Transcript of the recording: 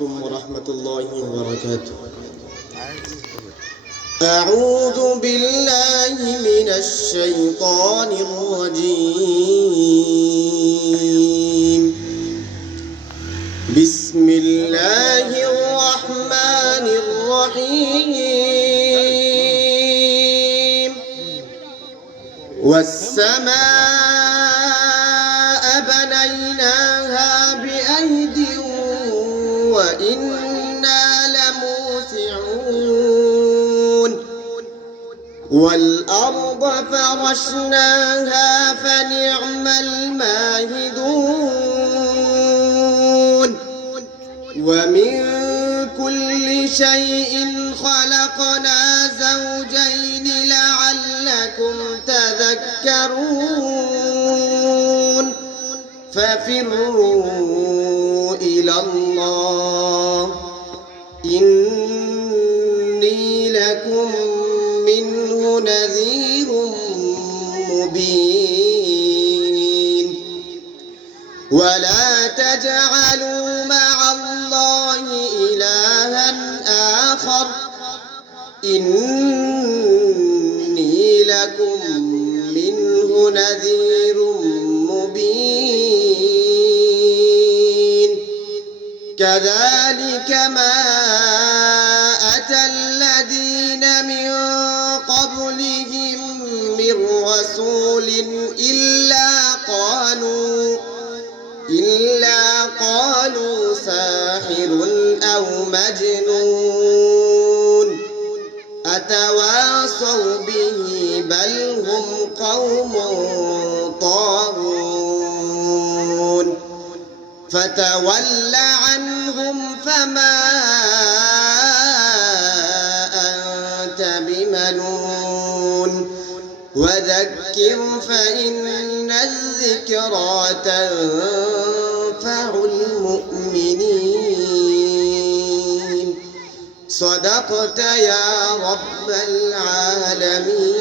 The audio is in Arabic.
ورحمة الله وبركاته. أعوذ بالله من الشيطان الرجيم. بسم الله الرحمن الرحيم. والسماء بنيناها بأيد وإنا لموسعون والأرض فرشناها فنعم الماهدون ومن كل شيء خلقنا زوجين لعلكم تذكرون ففروا إلى الله إني لكم منه نذير مبين ولا تجعلوا مع الله إلها آخر إني لكم منه نذير مبين كذلك ما أتى الذين من قبلهم من رسول إلا قالوا ساحر أو مجنون أتواصوا به بل هم قوم طاغون فتول عنهم فما أنت بملون وذكر فإن الذكرى تنفع المؤمنين صدقت يا رب العالمين.